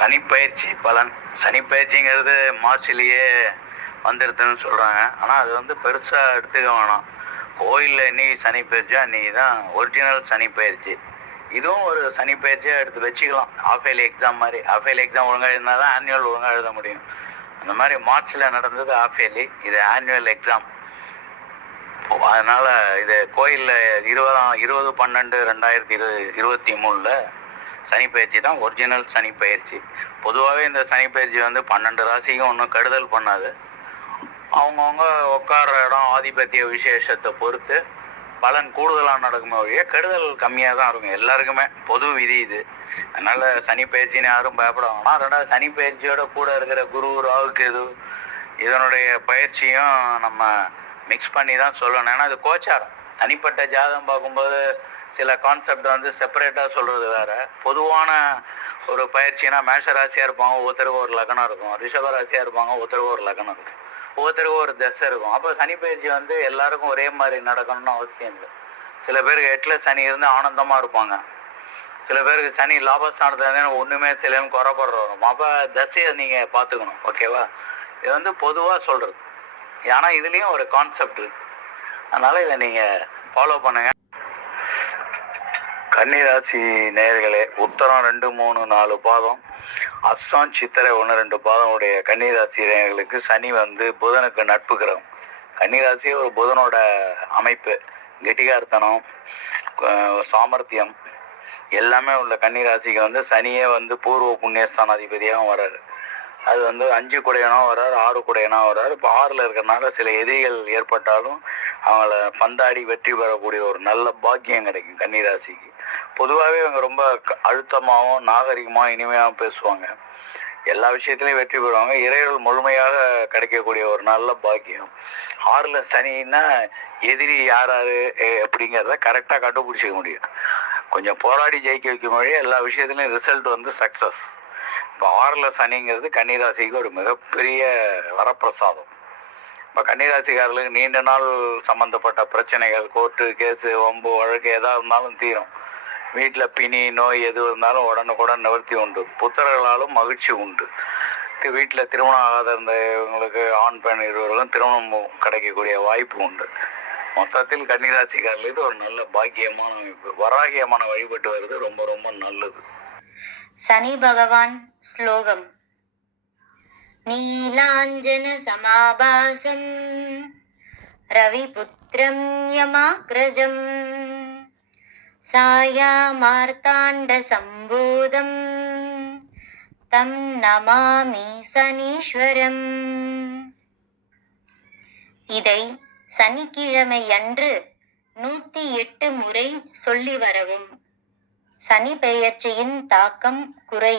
சனிப்பயிற்சி பலன். சனிப்பயிற்சிங்கிறது மார்ச்லேயே வந்துடுதுன்னு சொல்கிறாங்க. ஆனால் அது வந்து பெருசாக எடுத்துக்க வேணாம். கோயிலில் இன்னைக்கு சனிப்பயிற்சி அன்றைக்கி தான் ஒரிஜினல் சனிப்பயிற்சி. இதுவும் ஒரு சனிப்பயிற்சியாக எடுத்து வச்சுக்கலாம். ஆஃப் இயர்லி எக்ஸாம் மாதிரி. ஆஃப் இயர்லி எக்ஸாம் ஒழுங்காக இருந்தால் தான் ஆனுவல் ஒழுங்காக எழுத முடியும். அந்த மாதிரி மார்ச்சில் நடந்தது ஆஃப் இயர்லி, இது ஆனுவல் எக்ஸாம். அதனால் இது கோயிலில் 20/12/2023 சனிப்பயிற்சி தான் ஒரிஜினல் சனிப்பயிற்சி. பொதுவாகவே இந்த சனிப்பயிற்சி வந்து 12 ராசிக்கும் ஒன்றும் கெடுதல் பண்ணாது. அவங்கவுங்க உட்கார்ற இடம் ஆதிபத்திய விசேஷத்தை பொறுத்து பலன் கூடுதலாக நடக்குமே வழியே கெடுதல் கம்மியாக தான் இருக்கும். எல்லாருக்குமே பொது விதி இது. அதனால் சனிப்பயிற்சின்னு யாரும் பயப்பட வேணாம். ரெண்டாவது சனிப்பயிற்சியோட கூட இருக்கிற குரு, ராகு, கேது இதனுடைய பயிற்சியும் நம்ம மிக்ஸ் பண்ணி தான் சொல்லணும். ஏன்னா அது கோச்சாரம். தனிப்பட்ட ஜாதகம் பார்க்கும்போது சில கான்செப்ட் வந்து செப்பரேட்டாக சொல்கிறது வேறு. பொதுவான ஒரு பயிற்சினா மேஷ ராசியாக இருப்பாங்க, ஒவ்வொருத்தருக்கும் ஒரு லக்னம் இருக்கும். ரிஷப ராசியாக இருப்பாங்க, ஒவ்வொருத்தருக்கும் ஒரு லக்னம் இருக்கும். ஒவ்வொருத்தருக்கும் ஒரு தசை இருக்கும். அப்போ சனிப்பயிற்சி வந்து எல்லாருக்கும் ஒரே மாதிரி நடக்கணும்னு அவசியம் இல்லை. சில பேருக்கு 8ல் சனி இருந்து ஆனந்தமாக இருப்பாங்க. சில பேருக்கு சனி லாபஸ்தானத்தில் இருந்து ஒன்றுமே சிலன்னு குறைபடுற வரும். அப்போ தசையை நீங்கள் பார்த்துக்கணும். ஓகேவா? இது வந்து பொதுவாக சொல்கிறது. ஆனால் இதுலேயும் ஒரு கான்செப்ட் இருக்குது. அதனால் இதை நீங்கள் ஃபாலோ பண்ணுங்கள். கன்னிராசி நேயர்களே, உத்தரம் 2, 3, 4 பாதம், அஸ்ஸாம் சித்திரை 1, 2 பாதம் உடைய கன்னிராசி நேயர்களுக்கு சனி வந்து புதனுக்கு நட்பு கிரகம். கன்னிராசி ஒரு புதனோட அமைப்பு. கெட்டிகார்த்தனம், சாமர்த்தியம் எல்லாமே உள்ள கன்னிராசிக்கு வந்து சனியே வந்து பூர்வ புண்ணியஸ்தானாதிபதியாகவும் வர்றாரு. அது வந்து 5 குடையனாக வர்றாரு, 6 குடையனாக வர்றாரு. இப்போ 6ல் இருக்கிறனால சில எதிரிகள் ஏற்பட்டாலும் அவங்கள பந்தாடி வெற்றி பெறக்கூடிய ஒரு நல்ல பாக்கியம் கிடைக்கும் கன்னிராசிக்கு. பொதுவாகவே இவங்க ரொம்ப அழுத்தமாகவும் நாகரிகமாக இனிமையாகவும் பேசுவாங்க. எல்லா விஷயத்துலையும் வெற்றி பெறுவாங்க. இறைவர்கள் முழுமையாக கிடைக்கக்கூடிய ஒரு நல்ல பாக்கியம். 6ல் சனின்னா எதிரி யார் அப்படிங்கிறத கரெக்டாக கண்டுபிடிச்சிக்க முடியும். கொஞ்சம் போராடி ஜெயிக்க வைக்க முடியும். எல்லா விஷயத்துலையும் ரிசல்ட் வந்து சக்ஸஸ். இப்போ 6ல் சனிங்கிறது கன்னிராசிக்கு ஒரு மிகப்பெரிய வரப்பிரசாதம். இப்போ கன்னிராசிக்காரர்களுக்கு நீண்ட நாள் சம்மந்தப்பட்ட பிரச்சனைகள், கோர்ட்டு கேஸு, வம்பு வழக்கு எதாக இருந்தாலும் தீரும். வீட்டில் பிணி நோய் எது இருந்தாலும் உடனுக்குடன் நிவர்த்தி உண்டு. புத்திரர்களாலும் மகிழ்ச்சி உண்டு. வீட்டில் திருமணம் ஆகாத இருந்தவங்களுக்கு ஆண் பெண் இருவர்களும் திருமணம் கிடைக்கக்கூடிய வாய்ப்பு உண்டு. மொத்தத்தில் கன்னிராசிக்காரர்களுக்கு ஒரு நல்ல பாக்கியமான அமைப்பு. வராகியமான வழிபட்டு வருது ரொம்ப ரொம்ப நல்லது. சனி பகவான் ஸ்லோகம். நீலாஞ்சன சமாபாசம் ரவிபுத்திரம் யமாக்ரஜம் சாயாமார்த்தாண்ட சம்பூதம் தம் நமாமி சனீஸ்வரம். இதை சனிக்கிழமை அன்று 108 முறை சொல்லி வரவும் சனி பெயர்ச்சியின் தாக்கம் குறை.